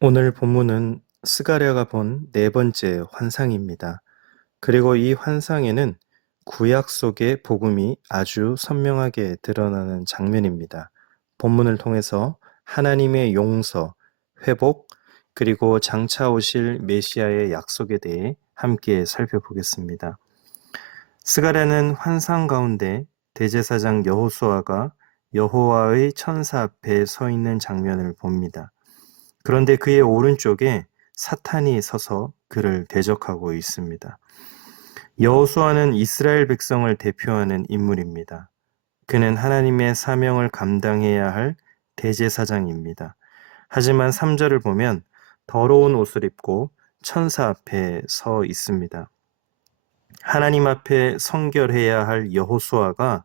오늘 본문은 스가랴가 본 네 번째 환상입니다. 그리고 이 환상에는 구약 속의 복음이 아주 선명하게 드러나는 장면입니다. 본문을 통해서 하나님의 용서, 회복, 그리고 장차 오실 메시아의 약속에 대해 함께 살펴보겠습니다. 스가랴는 환상 가운데 대제사장 여호수아가 여호와의 천사 앞에 서 있는 장면을 봅니다. 그런데 그의 오른쪽에 사탄이 서서 그를 대적하고 있습니다. 여호수아는 이스라엘 백성을 대표하는 인물입니다. 그는 하나님의 사명을 감당해야 할 대제사장입니다. 하지만 3절을 보면 더러운 옷을 입고 천사 앞에 서 있습니다. 하나님 앞에 성결해야 할 여호수아가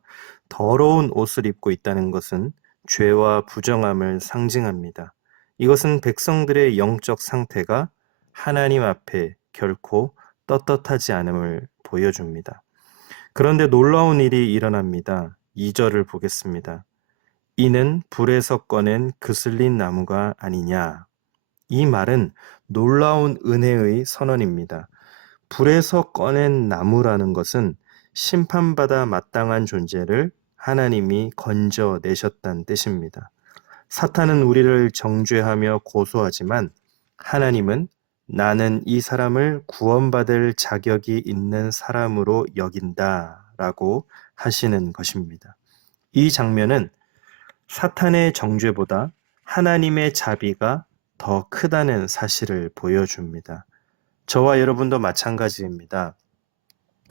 더러운 옷을 입고 있다는 것은 죄와 부정함을 상징합니다. 이것은 백성들의 영적 상태가 하나님 앞에 결코 떳떳하지 않음을 보여줍니다. 그런데 놀라운 일이 일어납니다. 2절을 보겠습니다. 이는 불에서 꺼낸 그슬린 나무가 아니냐. 이 말은 놀라운 은혜의 선언입니다. 불에서 꺼낸 나무라는 것은 심판받아 마땅한 존재를 하나님이 건져내셨다는 뜻입니다. 사탄은 우리를 정죄하며 고소하지만 하나님은 나는 이 사람을 구원받을 자격이 있는 사람으로 여긴다 라고 하시는 것입니다. 이 장면은 사탄의 정죄보다 하나님의 자비가 더 크다는 사실을 보여줍니다. 저와 여러분도 마찬가지입니다.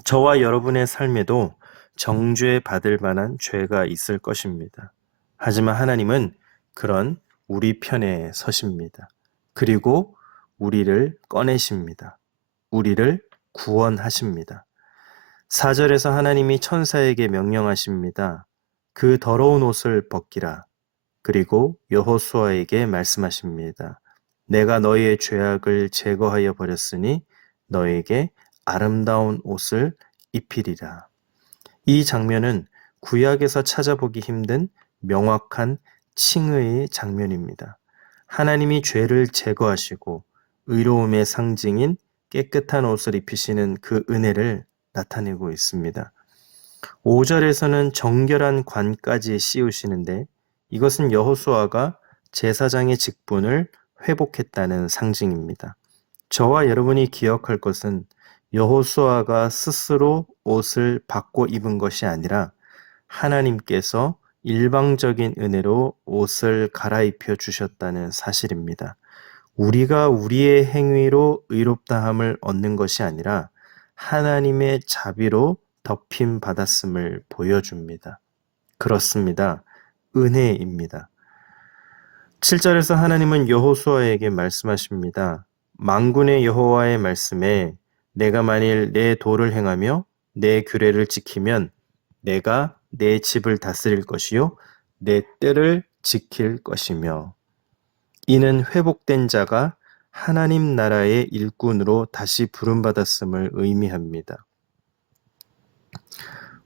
저와 여러분의 삶에도 정죄 받을 만한 죄가 있을 것입니다. 하지만 하나님은 그런 우리 편에 서십니다. 그리고 우리를 꺼내십니다. 우리를 구원하십니다. 4절에서 하나님이 천사에게 명령하십니다. 그 더러운 옷을 벗기라. 그리고 여호수아에게 말씀하십니다. 내가 너희의 죄악을 제거하여 버렸으니 너에게 아름다운 옷을 입히리라. 이 장면은 구약에서 찾아보기 힘든 명확한 칭의의 장면입니다. 하나님이 죄를 제거하시고 의로움의 상징인 깨끗한 옷을 입히시는 그 은혜를 나타내고 있습니다. 5절에서는 정결한 관까지 씌우시는데 이것은 여호수아가 제사장의 직분을 회복했다는 상징입니다. 저와 여러분이 기억할 것은 여호수아가 스스로 옷을 바꿔 입은 것이 아니라 하나님께서 일방적인 은혜로 옷을 갈아입혀 주셨다는 사실입니다. 우리가 우리의 행위로 의롭다함을 얻는 것이 아니라 하나님의 자비로 덮임 받았음을 보여줍니다. 그렇습니다. 은혜입니다. 7절에서 하나님은 여호수아에게 말씀하십니다. 망군의 여호와의 말씀에 내가 만일 내 도를 행하며 내 규례를 지키면 내가 내 집을 다스릴 것이요 내 때를 지킬 것이며 이는 회복된 자가 하나님 나라의 일꾼으로 다시 부름받았음을 의미합니다.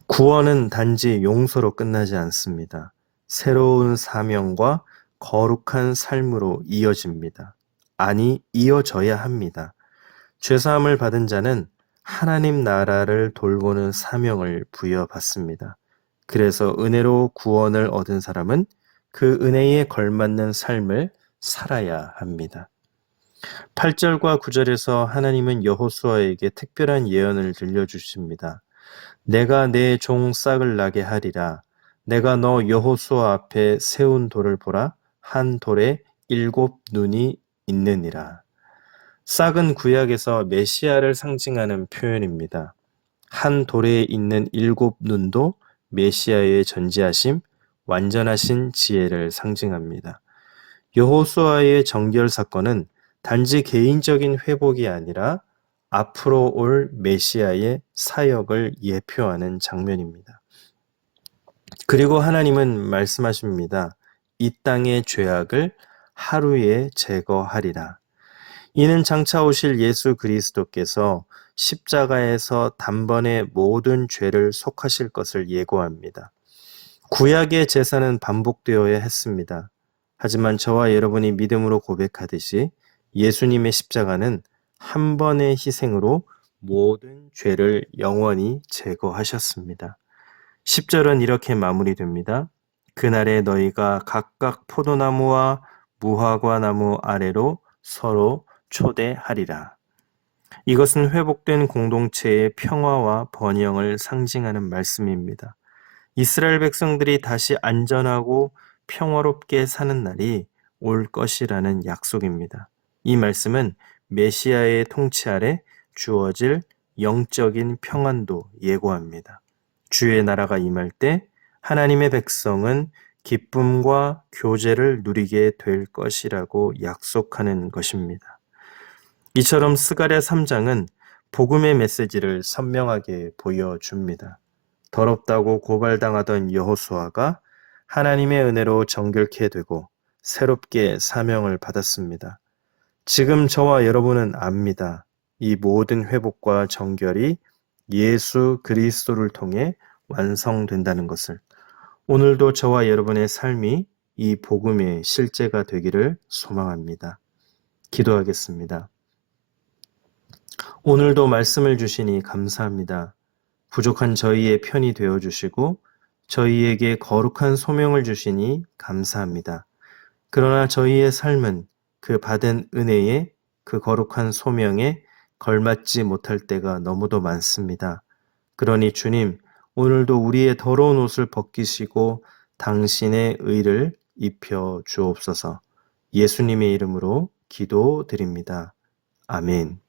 구원은 단지 용서로 끝나지 않습니다. 새로운 사명과 거룩한 삶으로 이어집니다. 아니, 이어져야 합니다. 죄사함을 받은 자는 하나님 나라를 돌보는 사명을 부여받습니다. 그래서 은혜로 구원을 얻은 사람은 그 은혜에 걸맞는 삶을 살아야 합니다. 8절과 9절에서 하나님은 여호수아에게 특별한 예언을 들려주십니다. 내가 내 종 싹을 나게 하리라. 내가 너 여호수아 앞에 세운 돌을 보라. 한 돌에 일곱 눈이 있느니라. 싹은 구약에서 메시아를 상징하는 표현입니다. 한 돌에 있는 일곱 눈도 메시아의 전지하심, 완전하신 지혜를 상징합니다. 여호수아의 정결 사건은 단지 개인적인 회복이 아니라 앞으로 올 메시아의 사역을 예표하는 장면입니다. 그리고 하나님은 말씀하십니다. 이 땅의 죄악을 하루에 제거하리라. 이는 장차 오실 예수 그리스도께서 십자가에서 단번에 모든 죄를 속하실 것을 예고합니다. 구약의 제사는 반복되어야 했습니다. 하지만 저와 여러분이 믿음으로 고백하듯이 예수님의 십자가는 한 번의 희생으로 모든 죄를 영원히 제거하셨습니다. 10절은 이렇게 마무리됩니다. 그날에 너희가 각각 포도나무와 무화과 나무 아래로 서로 초대하리라. 이것은 회복된 공동체의 평화와 번영을 상징하는 말씀입니다. 이스라엘 백성들이 다시 안전하고 평화롭게 사는 날이 올 것이라는 약속입니다. 이 말씀은 메시아의 통치 아래 주어질 영적인 평안도 예고합니다. 주의 나라가 임할 때 하나님의 백성은 기쁨과 교제를 누리게 될 것이라고 약속하는 것입니다. 이처럼 스가랴 3장은 복음의 메시지를 선명하게 보여줍니다. 더럽다고 고발당하던 여호수아가 하나님의 은혜로 정결케 되고 새롭게 사명을 받았습니다. 지금 저와 여러분은 압니다. 이 모든 회복과 정결이 예수 그리스도를 통해 완성된다는 것을 오늘도 저와 여러분의 삶이 이 복음의 실제가 되기를 소망합니다. 기도하겠습니다. 오늘도 말씀을 주시니 감사합니다. 부족한 저희의 편이 되어 주시고 저희에게 거룩한 소명을 주시니 감사합니다. 그러나 저희의 삶은 그 받은 은혜에 그 거룩한 소명에 걸맞지 못할 때가 너무도 많습니다. 그러니 주님, 오늘도 우리의 더러운 옷을 벗기시고 당신의 의를 입혀 주옵소서. 예수님의 이름으로 기도드립니다. 아멘.